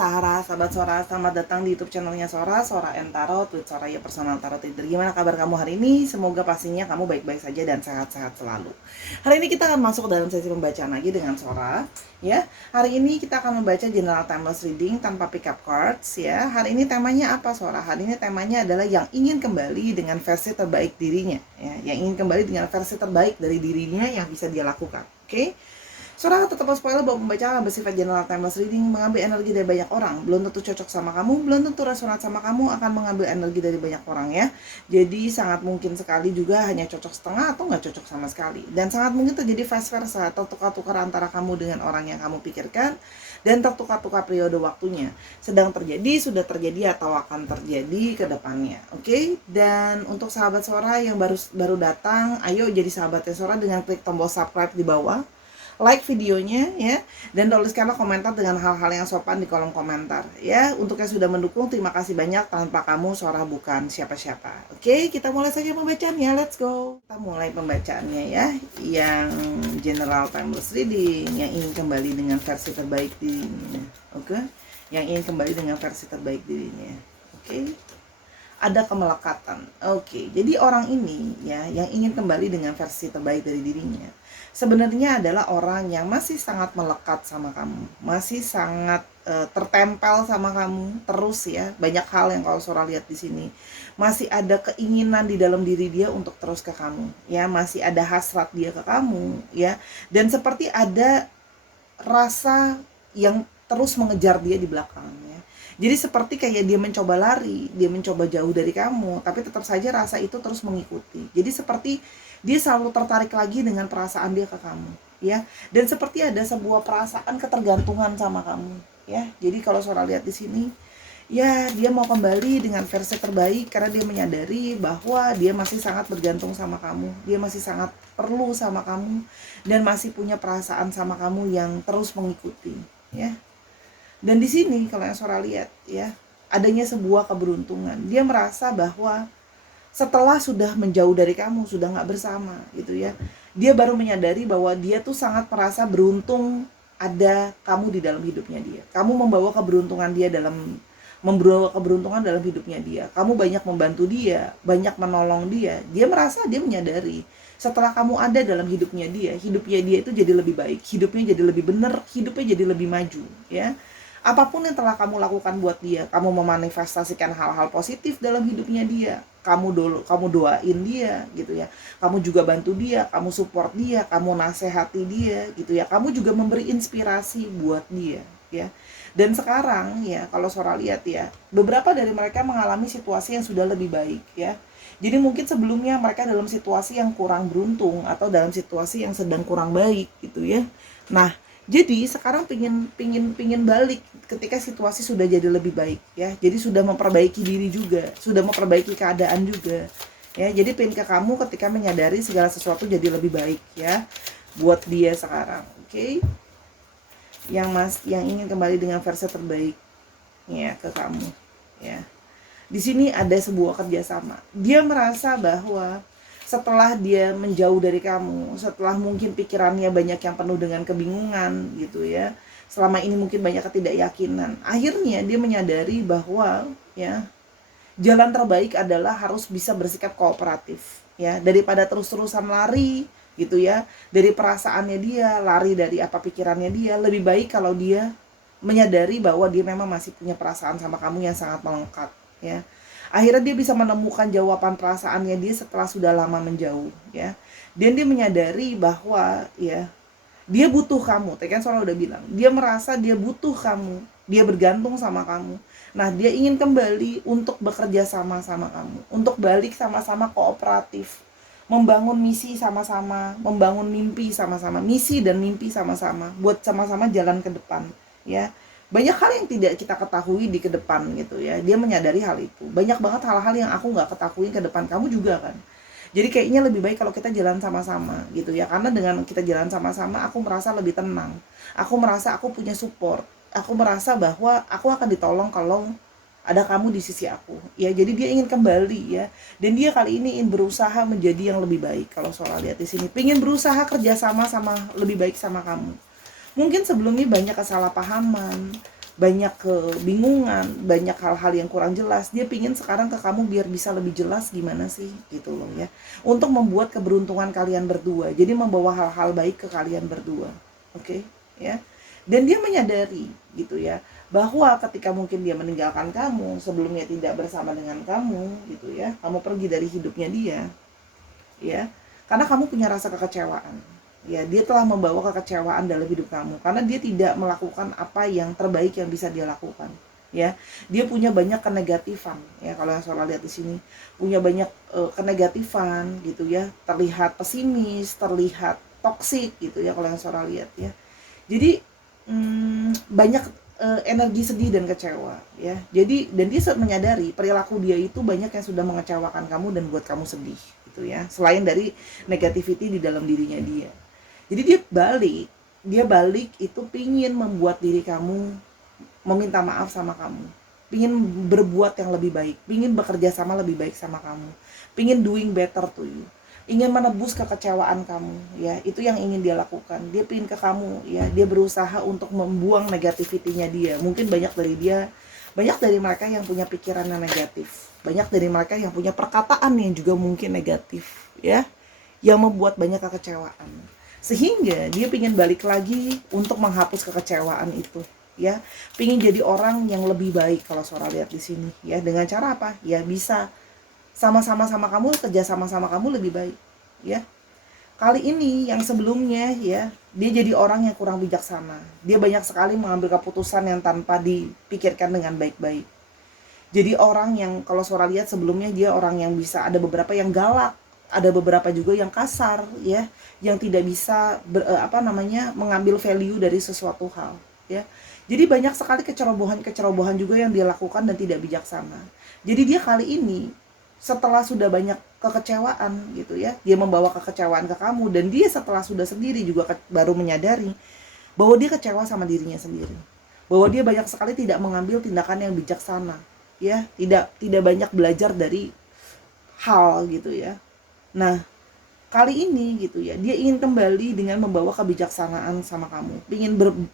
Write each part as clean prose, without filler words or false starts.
Sahara, sahabat Sora, selamat datang di YouTube channelnya Sora, Sora and Tarot with Soraya Personal Tarot Reader. Gimana kabar kamu hari ini? Semoga pastinya kamu baik-baik saja dan sehat-sehat selalu. Hari ini kita akan masuk dalam sesi pembacaan lagi dengan Sora, ya. Hari ini kita akan membaca general timeless reading tanpa pick up cards, ya. Hari ini temanya apa, Sora? Hari ini temanya adalah yang ingin kembali dengan versi terbaik dirinya, ya. Yang ingin kembali dengan versi terbaik dari dirinya yang bisa dia lakukan, oke? Sora tetap spoiler bahwa pembacaan bersifat general timeless reading, mengambil energi dari banyak orang. Belum tentu cocok sama kamu, belum tentu resonat sama kamu, akan mengambil energi dari banyak orang, ya. Jadi sangat mungkin sekali juga hanya cocok setengah atau nggak cocok sama sekali. Dan sangat mungkin terjadi vice versa atau tukar-tukar antara kamu dengan orang yang kamu pikirkan, dan tertukar-tukar periode waktunya. Sedang terjadi, sudah terjadi, atau akan terjadi ke depannya. Oke? Dan untuk sahabat Sora yang baru datang, ayo jadi sahabatnya Sora dengan klik tombol subscribe di bawah. Like videonya, ya, dan tuliskanlah komentar dengan hal-hal yang sopan di kolom komentar, ya. Untuk yang sudah mendukung, terima kasih banyak. Tanpa kamu Sora bukan siapa-siapa. Oke, kita mulai saja pembacaannya. Let's go. Kita mulai pembacaannya, ya. Yang general timeless reading, yang ingin kembali dengan versi terbaik dirinya. Oke, yang ingin kembali dengan versi terbaik dirinya. Oke. Ada kemelekatan. Oke, jadi orang ini, ya, yang ingin kembali dengan versi terbaik dari dirinya, sebenarnya adalah orang yang masih sangat melekat sama kamu, masih sangat tertempel sama kamu terus, ya. Banyak hal yang kalau Sora lihat di sini, masih ada keinginan di dalam diri dia untuk terus ke kamu, ya, masih ada hasrat dia ke kamu, ya, dan seperti ada rasa yang terus mengejar dia di belakangnya. Jadi seperti kayak dia mencoba lari, dia mencoba jauh dari kamu, tapi tetap saja rasa itu terus mengikuti. Jadi seperti dia selalu tertarik lagi dengan perasaan dia ke kamu, ya. Dan seperti ada sebuah perasaan ketergantungan sama kamu, ya. Jadi kalau Sora lihat di sini, ya, dia mau kembali dengan versi terbaik karena dia menyadari bahwa dia masih sangat bergantung sama kamu, dia masih sangat perlu sama kamu, dan masih punya perasaan sama kamu yang terus mengikuti, ya. Dan di sini kalau yang Sora lihat, ya, adanya sebuah keberuntungan. Dia merasa bahwa setelah sudah menjauh dari kamu, sudah nggak bersama, gitu, ya, dia baru menyadari bahwa dia tuh sangat merasa beruntung ada kamu di dalam hidupnya dia. Kamu membawa keberuntungan dalam hidupnya dia. Kamu banyak membantu dia, banyak menolong dia. Dia merasa, dia menyadari setelah kamu ada dalam hidupnya dia itu jadi lebih baik, hidupnya jadi lebih benar, hidupnya jadi lebih maju, ya. Apapun yang telah kamu lakukan buat dia, kamu memanifestasikan hal-hal positif dalam hidupnya dia, kamu doain dia, gitu, ya. Kamu juga bantu dia, kamu support dia, kamu nasehati dia, gitu, ya. Kamu juga memberi inspirasi buat dia, ya. Dan sekarang, ya, kalau Sora lihat, ya, beberapa dari mereka mengalami situasi yang sudah lebih baik, ya. Jadi mungkin sebelumnya mereka dalam situasi yang kurang beruntung atau dalam situasi yang sedang kurang baik, gitu, ya. Nah, jadi sekarang pingin balik ketika situasi sudah jadi lebih baik, ya. Jadi sudah memperbaiki diri juga, sudah memperbaiki keadaan juga, ya. Jadi pengen ke kamu ketika menyadari segala sesuatu jadi lebih baik, ya, buat dia sekarang. Oke. Yang ingin kembali dengan versi terbaik, ya, ke kamu, ya. Di sini ada sebuah kerjasama. Dia merasa bahwa setelah dia menjauh dari kamu, setelah mungkin pikirannya banyak yang penuh dengan kebingungan, gitu, ya, selama ini mungkin banyak ketidakyakinan, akhirnya dia menyadari bahwa, ya, jalan terbaik adalah harus bisa bersikap kooperatif, ya, daripada terus-terusan lari, gitu, ya, dari perasaannya dia, lari dari apa pikirannya dia. Lebih baik kalau dia menyadari bahwa dia memang masih punya perasaan sama kamu yang sangat melekat, ya. Akhirnya dia bisa menemukan jawaban perasaannya dia setelah sudah lama menjauh, ya. Dan dia menyadari bahwa, ya, dia butuh kamu. Tadi kan Sora udah bilang, dia merasa dia butuh kamu, dia bergantung sama kamu. Nah, dia ingin kembali untuk bekerja sama-sama kamu, untuk balik sama-sama kooperatif, membangun misi sama-sama, membangun mimpi sama-sama, misi dan mimpi sama-sama, buat sama-sama jalan ke depan, ya. Banyak hal yang tidak kita ketahui di ke depan, gitu, ya. Dia menyadari hal itu. Banyak banget hal-hal yang aku nggak ketahui ke depan, kamu juga kan. Jadi kayaknya lebih baik kalau kita jalan sama-sama, gitu, ya. Karena dengan kita jalan sama-sama, aku merasa lebih tenang. Aku merasa aku punya support. Aku merasa bahwa aku akan ditolong kalau ada kamu di sisi aku, ya. Jadi dia ingin kembali, ya. Dan dia kali ini ingin berusaha menjadi yang lebih baik. Kalau Sora lihat di sini, pengen berusaha kerja sama lebih baik sama kamu. Mungkin sebelumnya banyak kesalahpahaman, banyak kebingungan, banyak hal-hal yang kurang jelas. Dia pingin sekarang ke kamu biar bisa lebih jelas gimana sih gitu loh ya. Untuk membuat keberuntungan kalian berdua. Jadi membawa hal-hal baik ke kalian berdua. Oke, ya. Dan dia menyadari gitu ya, bahwa ketika mungkin dia meninggalkan kamu, sebelumnya tidak bersama dengan kamu gitu ya. Kamu pergi dari hidupnya dia. Ya. Karena kamu punya rasa kekecewaan. Ya, dia telah membawa kekecewaan dalam hidup kamu karena dia tidak melakukan apa yang terbaik yang bisa dia lakukan. Ya, dia punya banyak kenegatifan. Ya, kalau yang Sora lihat di sini, punya banyak kenegatifan gitu ya. Terlihat pesimis, terlihat toksik gitu ya kalau yang Sora lihat ya. Jadi banyak energi sedih dan kecewa ya. Jadi dan dia menyadari perilaku dia itu banyak yang sudah mengecewakan kamu dan buat kamu sedih gitu ya. Selain dari negativity di dalam dirinya dia. Jadi dia balik itu pingin membuat diri kamu meminta maaf sama kamu, pingin berbuat yang lebih baik, pingin bekerja sama lebih baik sama kamu, pingin doing better to you, ingin menebus kekecewaan kamu, ya itu yang ingin dia lakukan. Dia pingin ke kamu, ya dia berusaha untuk membuang negativitinya dia. Mungkin banyak dari mereka yang punya pikiran yang negatif, banyak dari mereka yang punya perkataan yang juga mungkin negatif, ya, yang membuat banyak kekecewaan. Sehingga dia pingin balik lagi untuk menghapus kekecewaan itu, ya. Pingin jadi orang yang lebih baik kalau Sora lihat di sini, ya. Dengan cara apa? Ya bisa sama-sama sama kamu, kerja sama-sama kamu lebih baik, ya. Kali ini yang sebelumnya ya, dia jadi orang yang kurang bijaksana. Dia banyak sekali mengambil keputusan yang tanpa dipikirkan dengan baik-baik. Jadi orang yang kalau Sora lihat sebelumnya dia orang yang bisa, ada beberapa yang galak, ada beberapa juga yang kasar ya, yang tidak bisa mengambil value dari sesuatu hal ya. Jadi banyak sekali kecerobohan juga yang dia lakukan dan tidak bijaksana. Jadi dia kali ini setelah sudah banyak kekecewaan gitu ya, dia membawa kekecewaan ke kamu, dan dia setelah sudah sendiri juga baru menyadari bahwa dia kecewa sama dirinya sendiri, bahwa dia banyak sekali tidak mengambil tindakan yang bijaksana ya, tidak banyak belajar dari hal gitu ya. Nah, kali ini gitu ya, dia ingin kembali dengan membawa kebijaksanaan sama kamu.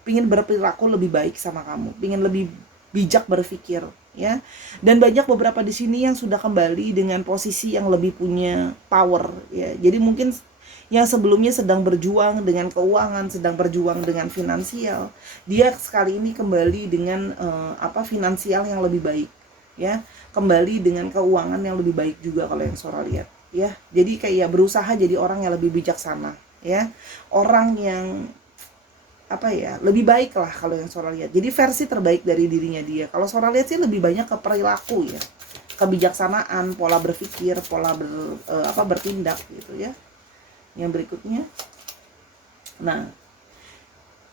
Pingin berperilaku lebih baik sama kamu, pingin lebih bijak berpikir ya. Dan banyak beberapa di sini yang sudah kembali dengan posisi yang lebih punya power ya. Jadi mungkin yang sebelumnya sedang berjuang dengan keuangan, sedang berjuang dengan finansial, dia sekali ini kembali dengan finansial yang lebih baik ya. Kembali dengan keuangan yang lebih baik juga kalau yang Sora lihat. Ya, jadi kayak berusaha jadi orang yang lebih bijaksana ya, orang yang lebih baik lah kalau yang Sora lihat. Jadi versi terbaik dari dirinya dia. Kalau Sora lihat sih lebih banyak ke perilaku ya, kebijaksanaan, pola berpikir, pola bertindak gitu ya. Yang berikutnya, nah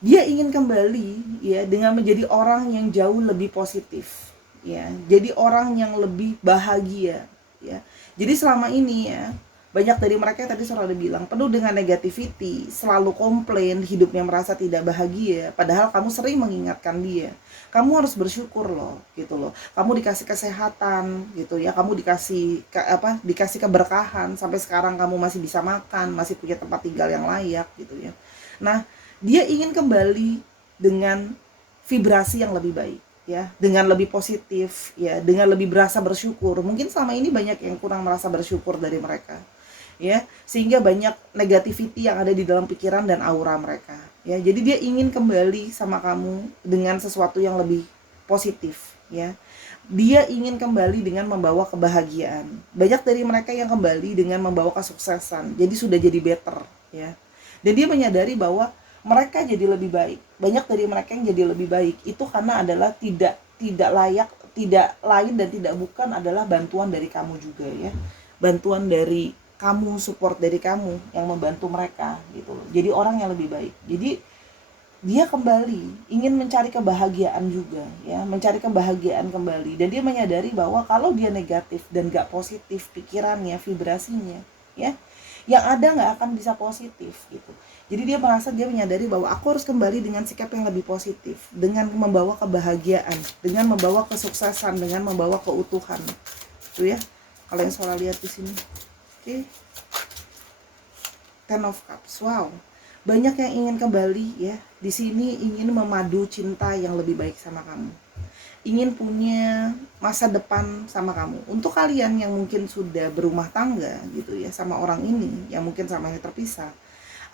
dia ingin kembali ya dengan menjadi orang yang jauh lebih positif ya, jadi orang yang lebih bahagia ya. Jadi selama ini ya, banyak dari mereka yang tadi Sora udah bilang penuh dengan negativity, selalu komplain, hidupnya merasa tidak bahagia. Padahal kamu sering mengingatkan dia, kamu harus bersyukur loh, gitu loh. Kamu dikasih kesehatan, gitu ya. Kamu dikasih keberkahan sampai sekarang kamu masih bisa makan, masih punya tempat tinggal yang layak, gitu ya. Nah, dia ingin kembali dengan vibrasi yang lebih baik. Ya, dengan lebih positif ya, dengan lebih berasa bersyukur. Mungkin selama ini banyak yang kurang merasa bersyukur dari mereka ya, sehingga banyak negativity yang ada di dalam pikiran dan aura mereka ya. Jadi dia ingin kembali sama kamu dengan sesuatu yang lebih positif ya. Dia ingin kembali dengan membawa kebahagiaan. Banyak dari mereka yang kembali dengan membawa kesuksesan, jadi sudah jadi better ya. Dan dia menyadari bahwa mereka jadi lebih baik. Banyak dari mereka yang jadi lebih baik itu karena adalah tidak layak, tidak lain dan tidak bukan adalah bantuan dari kamu juga ya. Bantuan dari kamu, support dari kamu yang membantu mereka gitu loh. Jadi orang yang lebih baik. Jadi dia kembali ingin mencari kebahagiaan juga ya, mencari kebahagiaan kembali. Dan dia menyadari bahwa kalau dia negatif dan gak positif pikirannya, vibrasinya ya, yang ada gak akan bisa positif gitu. Jadi dia menyadari bahwa aku harus kembali dengan sikap yang lebih positif, dengan membawa kebahagiaan, dengan membawa kesuksesan, dengan membawa keutuhan. Itu ya, kalau yang Sora lihat di sini. Oke. Ten of Cups. Wow. Banyak yang ingin kembali ya. Di sini ingin memadu cinta yang lebih baik sama kamu. Ingin punya masa depan sama kamu. Untuk kalian yang mungkin sudah berumah tangga gitu ya sama orang ini, yang mungkin samanya terpisah,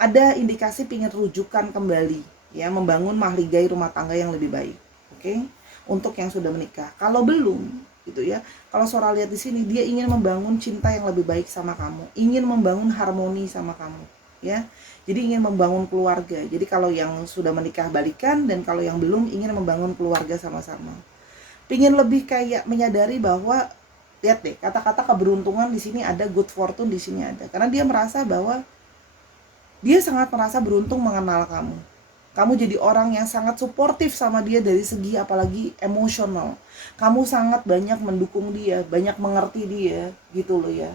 ada indikasi ingin rujukan kembali ya, membangun mahligai rumah tangga yang lebih baik. Oke? Untuk yang sudah menikah. Kalau belum gitu ya. Kalau Sora lihat di sini, dia ingin membangun cinta yang lebih baik sama kamu, ingin membangun harmoni sama kamu, ya. Jadi ingin membangun keluarga. Jadi kalau yang sudah menikah balikan, dan kalau yang belum ingin membangun keluarga sama-sama. Pingin lebih kayak menyadari bahwa, lihat deh, kata-kata keberuntungan di sini ada, good fortune di sini ada. Karena dia merasa bahwa dia sangat merasa beruntung mengenal kamu. Kamu jadi orang yang sangat suportif sama dia dari segi apalagi emosional. Kamu sangat banyak mendukung dia, banyak mengerti dia, gitu loh ya.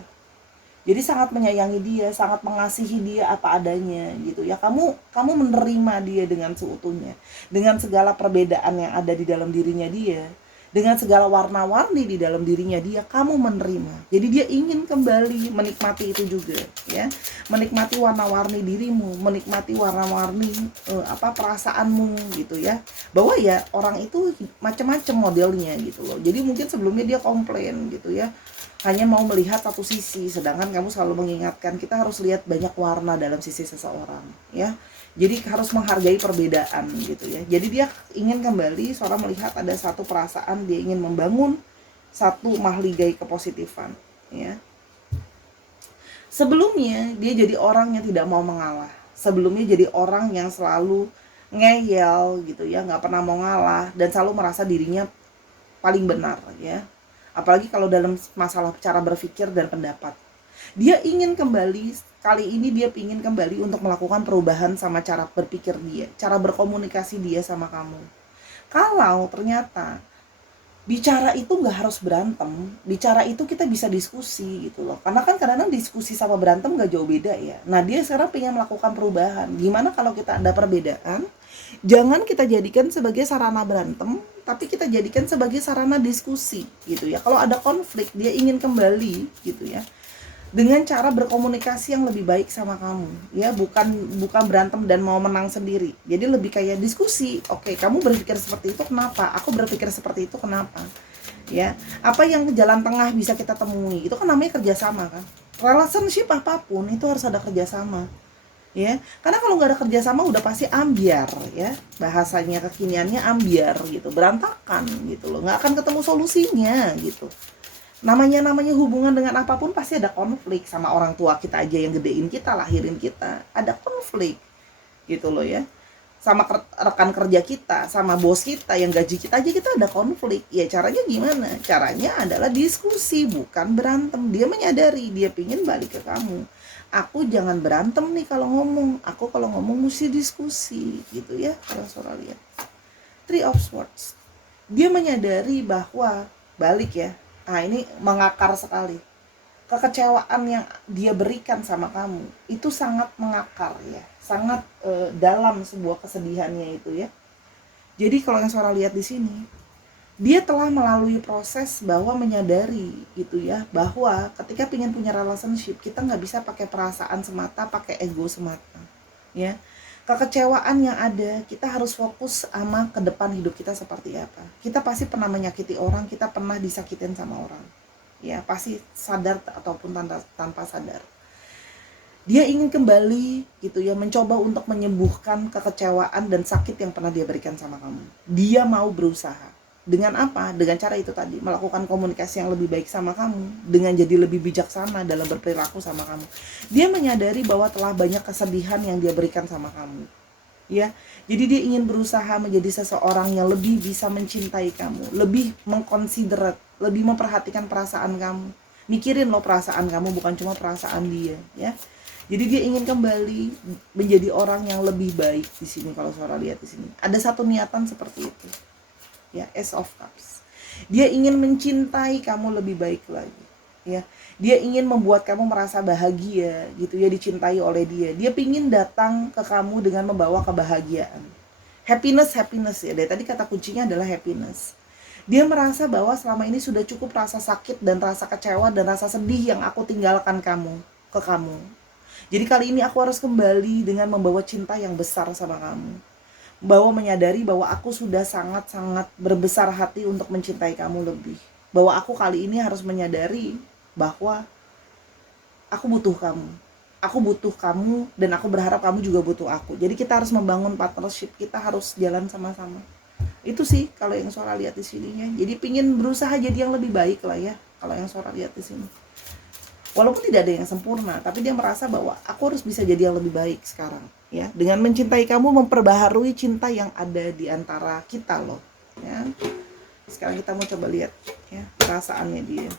Jadi sangat menyayangi dia, sangat mengasihi dia apa adanya gitu ya. Kamu menerima dia dengan seutuhnya, dengan segala perbedaan yang ada di dalam dirinya dia, dengan segala warna-warni di dalam dirinya dia, kamu menerima. Jadi dia ingin kembali menikmati itu juga ya. Menikmati warna-warni dirimu, menikmati warna-warni perasaanmu gitu ya. Bahwa ya orang itu macam-macam modelnya gitu loh. Jadi mungkin sebelumnya dia komplain gitu ya, hanya mau melihat satu sisi, sedangkan kamu selalu mengingatkan kita harus lihat banyak warna dalam sisi seseorang ya. Jadi harus menghargai perbedaan gitu ya. Jadi dia ingin kembali, seorang melihat ada satu perasaan, dia ingin membangun satu mahligai kepositifan ya. Sebelumnya dia jadi orang yang tidak mau mengalah. Sebelumnya jadi orang yang selalu ngeyel gitu ya, nggak pernah mau ngalah dan selalu merasa dirinya paling benar ya. Apalagi kalau dalam masalah cara berpikir dan pendapat. Dia ingin kembali, kali ini dia ingin kembali untuk melakukan perubahan sama cara berpikir dia, cara berkomunikasi dia sama kamu. Kalau ternyata bicara itu nggak harus berantem, bicara itu kita bisa diskusi gitu loh. Karena kan kadang-kadang diskusi sama berantem nggak jauh beda ya. Nah dia sekarang pengen melakukan perubahan. Gimana kalau kita ada perbedaan, jangan kita jadikan sebagai sarana berantem, tapi kita jadikan sebagai sarana diskusi gitu ya. Kalau ada konflik, dia ingin kembali gitu ya, dengan cara berkomunikasi yang lebih baik sama kamu ya, bukan berantem dan mau menang sendiri. Jadi lebih kayak diskusi. Oke, kamu berpikir seperti itu kenapa, aku berpikir seperti itu kenapa ya, apa yang jalan tengah bisa kita temui. Itu kan namanya kerjasama kan. Relationship apapun itu harus ada kerjasama ya, karena kalau nggak ada kerjasama udah pasti ambiar ya, bahasanya kekiniannya ambiar gitu, berantakan gitu loh, nggak akan ketemu solusinya gitu. Namanya hubungan dengan apapun pasti ada konflik. Sama orang tua kita aja yang gedein kita, lahirin kita, ada konflik gitu loh ya. Sama rekan kerja kita, sama bos kita yang gaji kita aja, kita ada konflik. Ya caranya gimana? Caranya adalah diskusi, bukan berantem. Dia menyadari, dia pingin balik ke kamu. Aku jangan berantem nih kalau ngomong, aku kalau ngomong mesti diskusi gitu ya. Kalau Sora lihat Three of Swords, dia menyadari bahwa balik ya. Nah ini mengakar sekali. Kekecewaan yang dia berikan sama kamu itu sangat mengakar ya, sangat dalam sebuah kesedihannya itu ya. Jadi kalau yang Sora lihat di sini, dia telah melalui proses bahwa menyadari gitu ya, bahwa ketika ingin punya relationship, kita nggak bisa pakai perasaan semata, pakai ego semata ya. Kekecewaan yang ada, kita harus fokus sama ke depan hidup kita seperti apa. Kita pasti pernah menyakiti orang, kita pernah disakitin sama orang ya, pasti sadar ataupun tanpa sadar. Dia ingin kembali gitu ya, mencoba untuk menyembuhkan kekecewaan dan sakit yang pernah dia berikan sama kamu. Dia mau berusaha. Dengan apa? Dengan cara itu tadi, melakukan komunikasi yang lebih baik sama kamu, dengan jadi lebih bijaksana dalam berperilaku sama kamu. Dia menyadari bahwa telah banyak kesedihan yang dia berikan sama kamu ya. Jadi dia ingin berusaha menjadi seseorang yang lebih bisa mencintai kamu, lebih mengconsiderate, lebih memperhatikan perasaan kamu. Mikirin loh perasaan kamu, bukan cuma perasaan dia ya. Jadi dia ingin kembali menjadi orang yang lebih baik di sini. Kalau Sora lihat di sini ada satu niatan seperti itu ya, Ace of Cups. Dia ingin mencintai kamu lebih baik lagi ya. Dia ingin membuat kamu merasa bahagia gitu ya, dicintai oleh dia. Dia pingin datang ke kamu dengan membawa kebahagiaan, happiness ya. Dari tadi kata kuncinya adalah happiness. Dia merasa bahwa selama ini sudah cukup rasa sakit dan rasa kecewa dan rasa sedih yang aku tinggalkan ke kamu. Jadi kali ini aku harus kembali dengan membawa cinta yang besar sama kamu. Bahwa menyadari bahwa aku sudah sangat-sangat berbesar hati untuk mencintai kamu lebih. Bahwa aku kali ini harus menyadari bahwa aku butuh kamu. Aku butuh kamu dan aku berharap kamu juga butuh aku. Jadi kita harus membangun partnership, kita harus jalan sama-sama. Itu sih kalau yang Sora lihat di sininya. Jadi pingin berusaha jadi yang lebih baik lah ya, kalau yang Sora lihat di sini. Walaupun tidak ada yang sempurna, tapi dia merasa bahwa aku harus bisa jadi yang lebih baik sekarang ya. Dengan mencintai kamu, memperbaharui cinta yang ada di antara kita loh ya. Sekarang kita mau coba lihat ya perasaannya dia.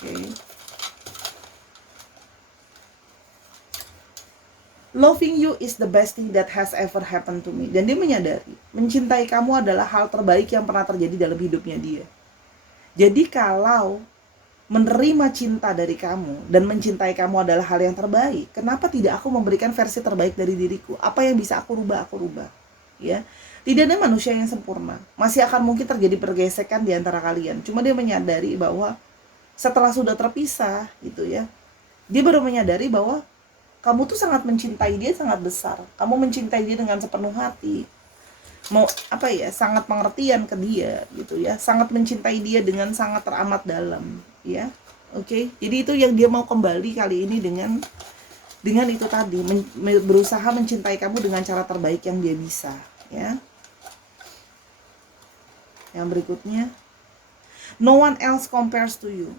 Oke. Loving you is the best thing that has ever happened to me. Dan dia menyadari, mencintai kamu adalah hal terbaik yang pernah terjadi dalam hidupnya dia. Jadi kalau menerima cinta dari kamu dan mencintai kamu adalah hal yang terbaik, kenapa tidak aku memberikan versi terbaik dari diriku? Apa yang bisa aku rubah, aku rubah. Ya. Tidak ada manusia yang sempurna. Masih akan mungkin terjadi pergesekan di antara kalian. Cuma dia menyadari bahwa setelah sudah terpisah gitu ya, dia baru menyadari bahwa kamu tuh sangat mencintai dia, sangat besar. Kamu mencintai dia dengan sepenuh hati. Mau apa ya, sangat pengertian ke dia gitu ya. Sangat mencintai dia dengan sangat teramat dalam, ya. Oke. Jadi itu yang dia mau kembali kali ini dengan itu tadi, berusaha mencintai kamu dengan cara terbaik yang dia bisa, ya. Yang berikutnya, no one else compares to you.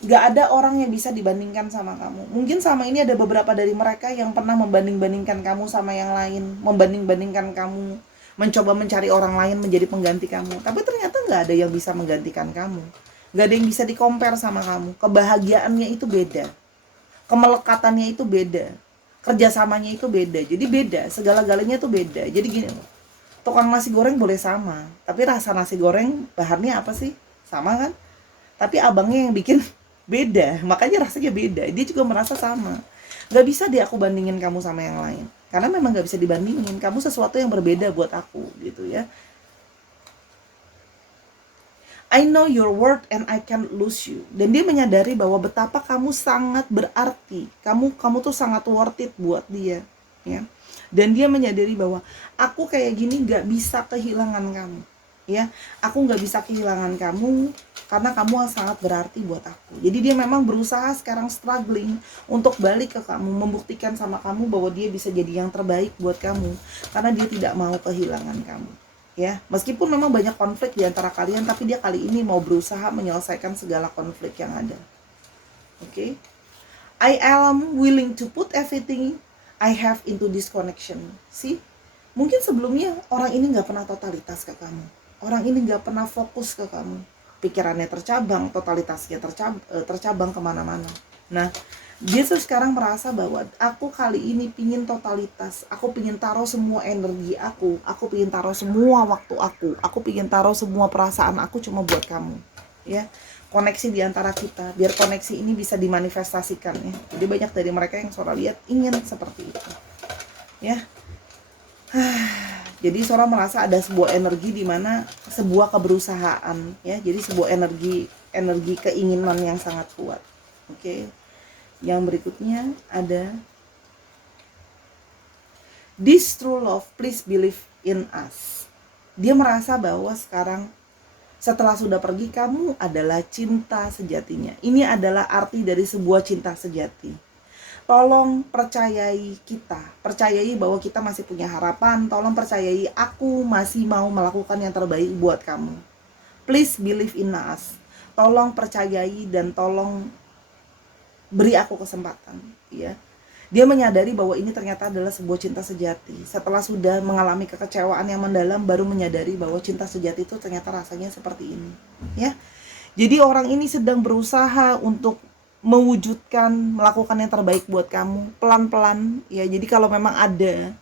Gak ada orang yang bisa dibandingkan sama kamu. Mungkin sama ini ada beberapa dari mereka yang pernah membanding-bandingkan kamu sama yang lain, membanding-bandingkan kamu, mencoba mencari orang lain menjadi pengganti kamu. Tapi ternyata gak ada yang bisa menggantikan kamu. Gak ada yang bisa di-compare sama kamu. Kebahagiaannya itu beda, kemelekatannya itu beda, kerjasamanya itu beda. Jadi beda, segala-galanya itu beda. Jadi gini, tukang nasi goreng boleh sama, tapi rasa nasi goreng bahannya apa sih? Sama kan? Tapi abangnya yang bikin beda, makanya rasanya beda. Dia juga merasa sama. Gak bisa deh aku bandingin kamu sama yang lain, karena memang gak bisa dibandingin. Kamu sesuatu yang berbeda buat aku gitu ya. I know your worth and I can't lose you. Dan dia menyadari bahwa betapa kamu sangat berarti. Kamu tuh sangat worth it buat dia ya. Dan dia menyadari bahwa aku kayak gini gak bisa kehilangan kamu ya. Aku gak bisa kehilangan kamu karena kamu sangat berarti buat aku. Jadi dia memang berusaha sekarang, struggling untuk balik ke kamu, membuktikan sama kamu bahwa dia bisa jadi yang terbaik buat kamu, karena dia tidak mau kehilangan kamu ya. Meskipun memang banyak konflik di antara kalian, tapi dia kali ini mau berusaha menyelesaikan segala konflik yang ada. Oke. I am willing to put everything I have into this connection. See? Mungkin sebelumnya orang ini gak pernah totalitas ke kamu. Orang ini gak pernah fokus ke kamu. Pikirannya tercabang, totalitasnya tercabang kemana-mana. Nah, dia tuh sekarang merasa bahwa aku kali ini pingin totalitas. Aku pingin taruh semua energi aku pingin taruh semua waktu aku pingin taruh semua perasaan aku cuma buat kamu. Ya, koneksi di antara kita, biar koneksi ini bisa dimanifestasikan ya. Jadi banyak dari mereka yang Sora lihat ingin seperti itu. Ya. Jadi Sora merasa ada sebuah energi di mana sebuah keberusahaan ya. Jadi sebuah energi keinginan yang sangat kuat. Oke. Yang berikutnya ada this true love, please believe in us. Dia merasa bahwa sekarang setelah sudah pergi, kamu adalah cinta sejatinya. Ini adalah arti dari sebuah cinta sejati. Tolong percayai kita, percayai bahwa kita masih punya harapan. Tolong percayai aku masih mau melakukan yang terbaik buat kamu. Please believe in us. Tolong percayai dan tolong beri aku kesempatan ya. Dia menyadari bahwa ini ternyata adalah sebuah cinta sejati. Setelah sudah mengalami kekecewaan yang mendalam, baru menyadari bahwa cinta sejati itu ternyata rasanya seperti ini ya. Jadi orang ini sedang berusaha untuk melakukan yang terbaik buat kamu pelan-pelan ya. Jadi kalau memang ada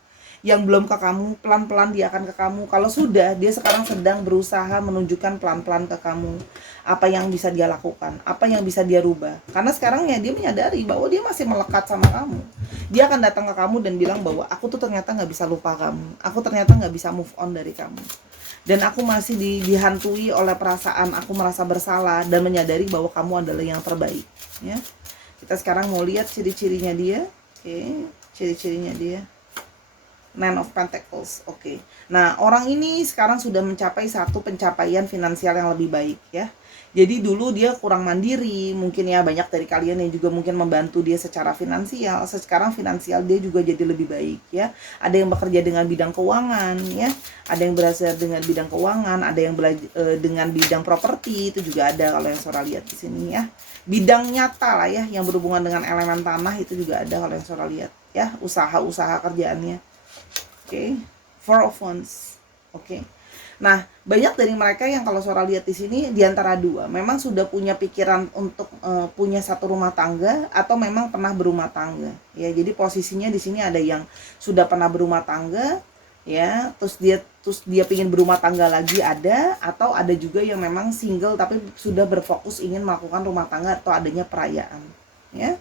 yang belum ke kamu, pelan-pelan dia akan ke kamu. Kalau sudah, dia sekarang sedang berusaha menunjukkan pelan-pelan ke kamu apa yang bisa dia lakukan, apa yang bisa dia rubah. Karena sekarang ya dia menyadari bahwa dia masih melekat sama kamu. Dia akan datang ke kamu dan bilang bahwa aku tuh ternyata gak bisa lupa kamu, aku ternyata gak bisa move on dari kamu, dan aku masih dihantui oleh perasaan aku merasa bersalah dan menyadari bahwa kamu adalah yang terbaik ya. Kita sekarang mau lihat ciri-cirinya dia. Oke, ciri-cirinya dia. Nine of Pentacles. Oke. Nah, orang ini sekarang sudah mencapai satu pencapaian finansial yang lebih baik ya. Jadi dulu dia kurang mandiri, mungkin ya banyak dari kalian yang juga mungkin membantu dia secara finansial. Sekarang finansial dia juga jadi lebih baik ya. Ada yang bekerja dengan bidang keuangan ya, ada yang berasal dengan bidang keuangan, ada yang dengan bidang properti, itu juga ada kalau yang Sora lihat di sini ya. Bidang nyata lah ya, yang berhubungan dengan elemen tanah itu juga ada kalau yang Sora lihat ya, usaha-usaha kerjaannya. Oke. Four of Wands. Oke. Nah, banyak dari mereka yang kalau Sora lihat di sini di antara dua, memang sudah punya pikiran untuk punya satu rumah tangga atau memang pernah berumah tangga. Ya, jadi posisinya di sini ada yang sudah pernah berumah tangga, ya, terus dia pingin berumah tangga lagi ada, atau ada juga yang memang single tapi sudah berfokus ingin melakukan rumah tangga atau adanya perayaan, ya.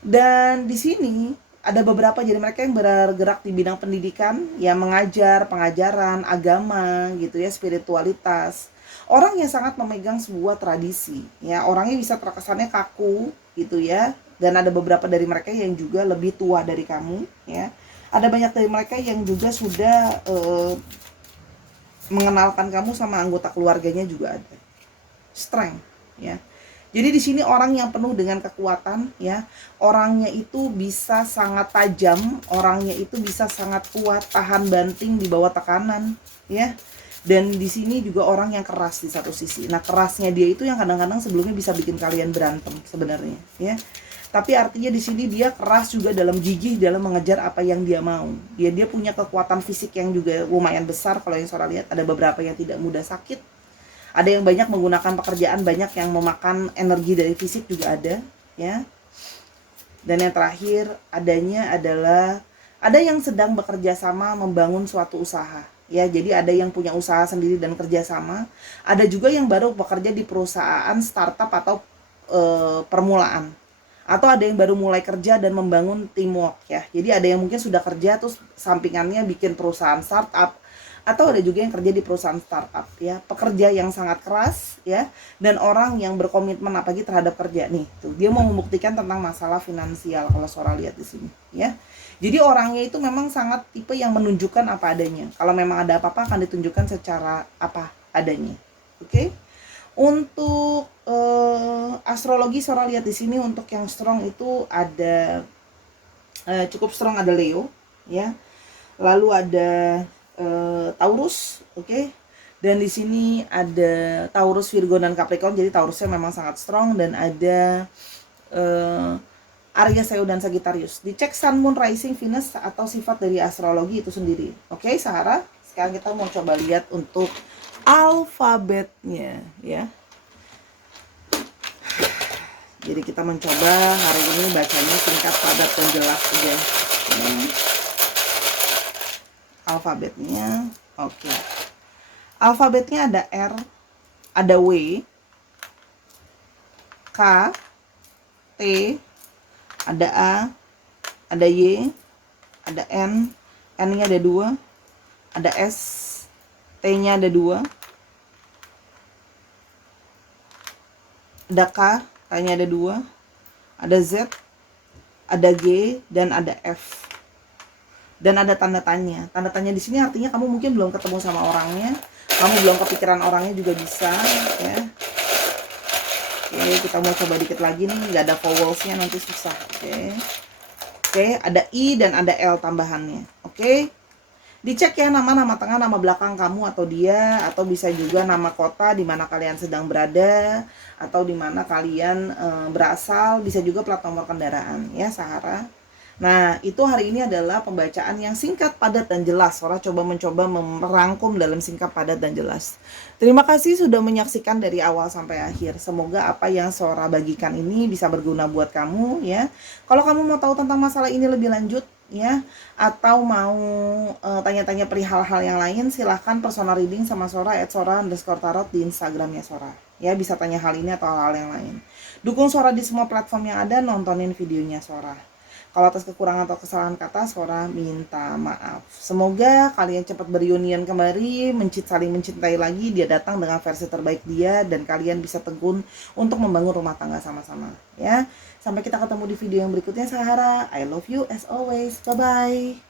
Dan di sini ada beberapa jadi mereka yang bergerak di bidang pendidikan, ya mengajar, pengajaran, agama gitu ya, spiritualitas. Orang yang sangat memegang sebuah tradisi, ya orangnya bisa terkesannya kaku gitu ya. Dan ada beberapa dari mereka yang juga lebih tua dari kamu, ya. Ada banyak dari mereka yang juga sudah mengenalkan kamu sama anggota keluarganya juga ada. Strength, ya. Jadi di sini orang yang penuh dengan kekuatan ya. Orangnya itu bisa sangat tajam, orangnya itu bisa sangat kuat, tahan banting di bawah tekanan ya. Dan di sini juga orang yang keras di satu sisi. Nah, kerasnya dia itu yang kadang-kadang sebelumnya bisa bikin kalian berantem sebenarnya ya. Tapi artinya di sini dia keras juga dalam gigih dalam mengejar apa yang dia mau. Dia punya kekuatan fisik yang juga lumayan besar. Kalau yang Sora lihat ada beberapa yang tidak mudah sakit. Ada yang banyak menggunakan pekerjaan, banyak yang memakan energi dari fisik juga ada, ya. Dan yang terakhir adanya adalah ada yang sedang bekerja sama membangun suatu usaha, ya. Jadi ada yang punya usaha sendiri dan kerja sama, ada juga yang baru bekerja di perusahaan startup atau permulaan. Atau ada yang baru mulai kerja dan membangun teamwork ya. Jadi ada yang mungkin sudah kerja terus sampingannya bikin perusahaan startup, atau ada juga yang kerja di perusahaan startup ya, pekerja yang sangat keras ya, dan orang yang berkomitmen apalagi terhadap kerja nih. Tuh, dia mau membuktikan tentang masalah finansial kalau Sora lihat di sini ya. Jadi orangnya itu memang sangat tipe yang menunjukkan apa adanya. Kalau memang ada apa-apa akan ditunjukkan secara apa adanya. Oke. Untuk astrologi Sora lihat di sini untuk yang strong itu ada cukup strong ada Leo ya. Lalu ada Taurus, oke. Dan di sini ada Taurus, Virgo dan Capricorn. Jadi Taurusnya memang sangat strong dan ada Aries, Leo dan Sagittarius. Dicek Sun, Moon, Rising, Venus atau sifat dari astrologi itu sendiri. Oke, Sahara. Sekarang kita mau coba lihat untuk alfabetnya ya. Jadi kita mencoba hari ini bacanya singkat, padat dan jelas aja. Alfabetnya, oke. Alfabetnya ada R, ada W, K, T, ada A, ada Y, ada N, N-nya ada 2, ada S, T-nya ada 2, ada K, K-nya ada 2, ada Z, ada G, dan ada F. Dan ada tanda tanya. Tanda tanya di sini artinya kamu mungkin belum ketemu sama orangnya, kamu belum kepikiran orangnya juga bisa ya. Oke, kita mau coba dikit lagi nih, nggak ada vowelsnya nanti susah. Oke, ada I dan ada L tambahannya. Oke, dicek ya nama tengah, nama belakang kamu atau dia, atau bisa juga nama kota di mana kalian sedang berada atau di mana kalian berasal, bisa juga plat nomor kendaraan ya, Sahara. Nah, itu hari ini adalah pembacaan yang singkat, padat, dan jelas. Sora mencoba merangkum dalam singkat, padat, dan jelas. Terima kasih sudah menyaksikan dari awal sampai akhir. Semoga apa yang Sora bagikan ini bisa berguna buat kamu ya. Kalau kamu mau tahu tentang masalah ini lebih lanjut ya, atau mau tanya-tanya perihal hal yang lain, silahkan personal reading sama Sora @sora_tarot di Instagramnya Sora. Ya, bisa tanya hal ini atau hal-hal yang lain. Dukung Sora di semua platform yang ada, nontonin videonya Sora. Kalau atas kekurangan atau kesalahan kata, Sora minta maaf. Semoga kalian cepat berunian kembali, saling mencintai lagi. Dia datang dengan versi terbaik dia dan kalian bisa tekun untuk membangun rumah tangga sama-sama. Ya, sampai kita ketemu di video yang berikutnya, Sahara. I love you as always. Bye bye.